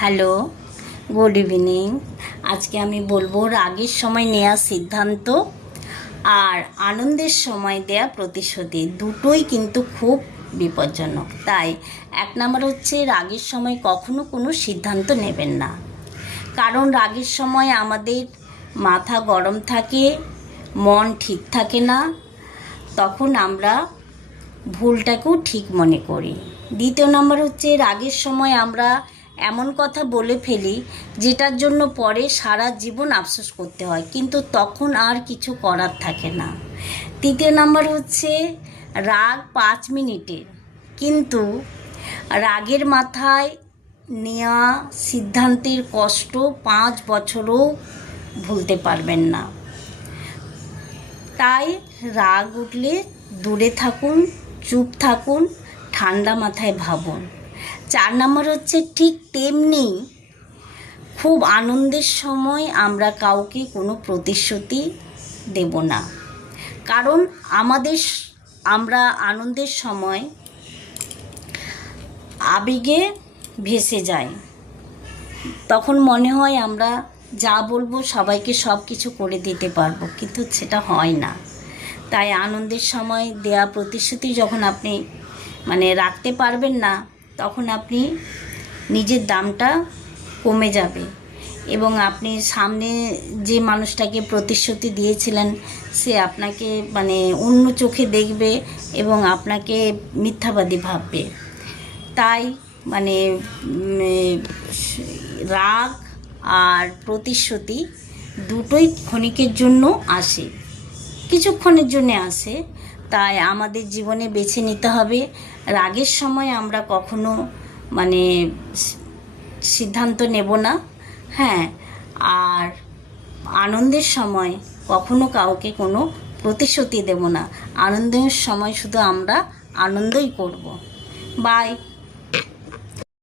Hello, good evening. আজকে আমি বলবো রাগের সময় নেওয়া সিদ্ধান্ত আর আনন্দের সময় দেয়া প্রতিশ্রুতি দুটোই কিন্তু খুব বিপজ্জনক। তাই 1 নম্বর হচ্ছে রাগের সময় কখনো কোনো সিদ্ধান্ত নেবেন না। কারণ রাগের সময় আমাদের মাথা গরম থাকে, মন ঠিক থাকে না, তখন আমরা ভুলটাকেও ঠিক মনে করি। 2 নম্বর হচ্ছে রাগের সময় আমরা এমন কথা বলে ফেলি যেটার জন্য পরে সারা জীবন আফসোস করতে হয়, কিন্তু তখন আর কিছু করার থাকে না। 3 নম্বর হচ্ছে রাগ 5 মিনিটের, কিন্তু রাগের মাথায় নেওয়া সিদ্ধান্তের কষ্ট 5 বছরও ভুলতে পারবেন না। তাই রাগ উঠলে দূরে থাকুন, চুপ থাকুন, ঠান্ডা মাথায় ভাবুন। 4 নম্বর হচ্ছে ঠিক তেমনি খুব আনন্দের সময় আমরা কাউকে কোনো প্রতিশ্রুতি দেব না। কারণ আমরা আনন্দের সময় আবেগে ভেসে যাই, তখন মনে হয় আমরা যা বলবো সবাইকে সব কিছু করে দিতে পারবো, কিন্তু সেটা হয় না। তাই আনন্দের সময় দেয়া প্রতিশ্রুতি যখন আপনি রাখতে পারবেন না, তখন আপনি নিজের দামটা কমে যাবে এবং আপনি সামনে যে মানুষটাকে প্রতিশ্রুতি দিয়েছিলেন সে আপনাকে অন্য চোখে দেখবে এবং আপনাকে মিথ্যাবাদী ভাববে। তাই রাগ আর প্রতিশ্রুতি দুটোই ক্ষণিকের জন্য আসে, কিছুক্ষণের জন্য আসে। তাই আমাদের জীবনে বেছে নিতে হবে রাগের সময় আমরা কখনো সিদ্ধান্ত নেব না, হ্যাঁ, আর আনন্দের সময় কখনো কাউকে কোনো প্রতিশ্রুতি দেব না। আনন্দের সময় শুধু আমরা আনন্দই করব। বাই।